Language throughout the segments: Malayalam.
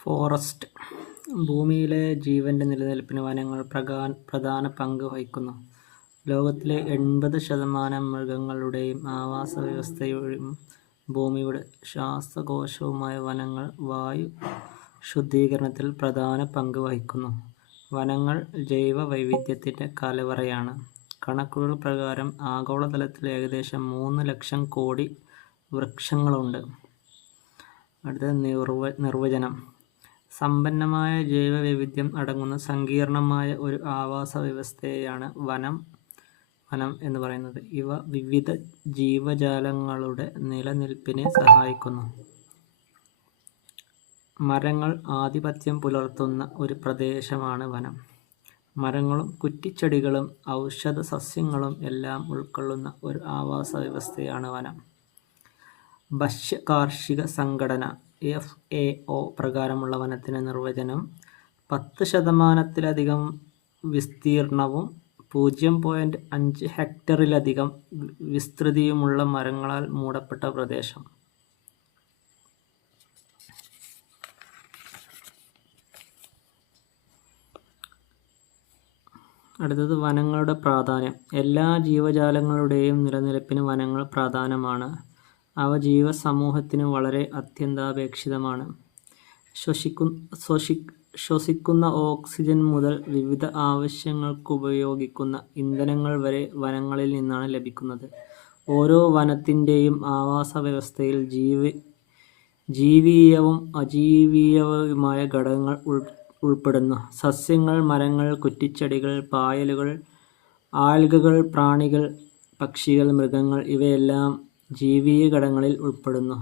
ഫോറസ്റ്റ് ഭൂമിയിലെ ജീവൻ്റെ നിലനിൽപ്പിന് വനങ്ങൾ പ്രധാന പങ്ക് വഹിക്കുന്നു. ലോകത്തിലെ 80% മൃഗങ്ങളുടെയും ആവാസവ്യവസ്ഥയും ഭൂമിയുടെ ശ്വാസകോശവുമായ വനങ്ങൾ വായു ശുദ്ധീകരണത്തിൽ പ്രധാന പങ്ക് വഹിക്കുന്നു. വനങ്ങൾ ജൈവവൈവിധ്യത്തിൻ്റെ കലവറയാണ്. കണക്കുകൾ പ്രകാരം ആഗോളതലത്തിൽ ഏകദേശം 3 ലക്ഷം കോടി വൃക്ഷങ്ങളുണ്ട്. അടുത്ത നിർവചനം. സമ്പന്നമായ ജൈവവൈവിധ്യം അടങ്ങുന്ന സങ്കീർണമായ ഒരു ആവാസവ്യവസ്ഥയെയാണ് വനം എന്ന് പറയുന്നത്. ഇവ വിവിധ ജീവജാലങ്ങളുടെ നിലനിൽപ്പിനെ സഹായിക്കുന്നു. മരങ്ങൾ ആധിപത്യം പുലർത്തുന്ന ഒരു പ്രദേശമാണ് വനം. മരങ്ങളും കുറ്റിച്ചെടികളും ഔഷധസസ്യങ്ങളും എല്ലാം ഉൾക്കൊള്ളുന്ന ഒരു ആവാസവ്യവസ്ഥയാണ് വനം. ഭക്ഷ്യകാർഷിക സംഘടന FAO പ്രകാരമുള്ള വനത്തിന് നിർവചനം 10%-ലധികം വിസ്തീർണവും 0.5 ഹെക്ടറിലധികം വിസ്തൃതിയുമുള്ള മരങ്ങളാൽ മൂടപ്പെട്ട പ്രദേശം. അടുത്തത് വനങ്ങളുടെ പ്രാധാന്യം. എല്ലാ ജീവജാലങ്ങളുടെയും നിലനിൽപ്പിന് വനങ്ങൾ പ്രധാനമാണ്. അവ ജീവസമൂഹത്തിന് വളരെ അത്യന്താപേക്ഷിതമാണ്. ശ്വസിക്കുന്ന ഓക്സിജൻ മുതൽ വിവിധ ആവശ്യങ്ങൾക്കുപയോഗിക്കുന്ന ഇന്ധനങ്ങൾ വരെ വനങ്ങളിൽ നിന്നാണ് ലഭിക്കുന്നത്. ഓരോ വനത്തിൻ്റെയും ആവാസവ്യവസ്ഥയിൽ ജീവീയവും അജീവീയവുമായ ഘടകങ്ങൾ ഉൾപ്പെടുന്നു. സസ്യങ്ങൾ, മരങ്ങൾ, കുറ്റിച്ചെടികൾ, പായലുകൾ, ആൽഗകൾ, പ്രാണികൾ, പക്ഷികൾ, മൃഗങ്ങൾ ഇവയെല്ലാം ജീവീയ ഘടകങ്ങളിൽ ഉൾപ്പെടുന്നു.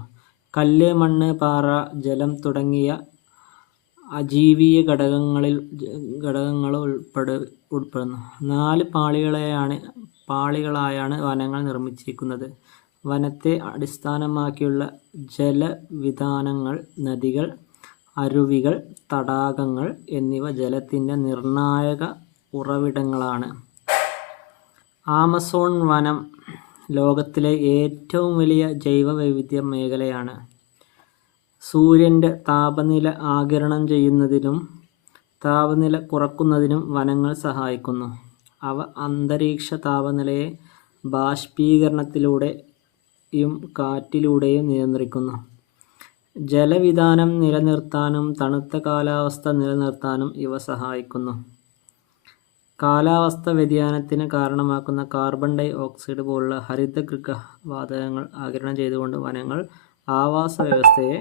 കല്ല്, മണ്ണ്, പാറ, ജലം തുടങ്ങിയ അജീവീയ ഘടകങ്ങൾ ഉൾപ്പെടുന്നു. 4 പാളികളായാണ് വനങ്ങൾ നിർമ്മിച്ചിരിക്കുന്നത്. വനത്തെ അടിസ്ഥാനമാക്കിയുള്ള ജലവിതാനങ്ങൾ, നദികൾ, അരുവികൾ, തടാകങ്ങൾ എന്നിവ ജലത്തിൻ്റെ നിർണായക ഉറവിടങ്ങളാണ്. ആമസോൺ വനം ലോകത്തിലെ ഏറ്റവും വലിയ ജൈവവൈവിധ്യ മേഖലയാണ്. സൂര്യൻ്റെ താപനില ആഗിരണം ചെയ്യുന്നതിനും താപനില കുറയ്ക്കുന്നതിനും വനങ്ങൾ സഹായിക്കുന്നു. അവ അന്തരീക്ഷ താപനിലയെ ബാഷ്പീകരണത്തിലൂടെയും കാറ്റിലൂടെയും നിയന്ത്രിക്കുന്നു. ജലവിതാനം നിലനിർത്താനും തണുത്ത കാലാവസ്ഥ നിലനിർത്താനും ഇവ സഹായിക്കുന്നു. കാലാവസ്ഥാ വ്യതിയാനത്തിന് കാരണമാകുന്ന കാർബൺ ഡൈ ഓക്സൈഡ് പോലുള്ള ഹരിതഗൃഹ വാതകങ്ങൾ ആഗിരണം ചെയ്തുകൊണ്ട് വനങ്ങൾ ആവാസവ്യവസ്ഥയെ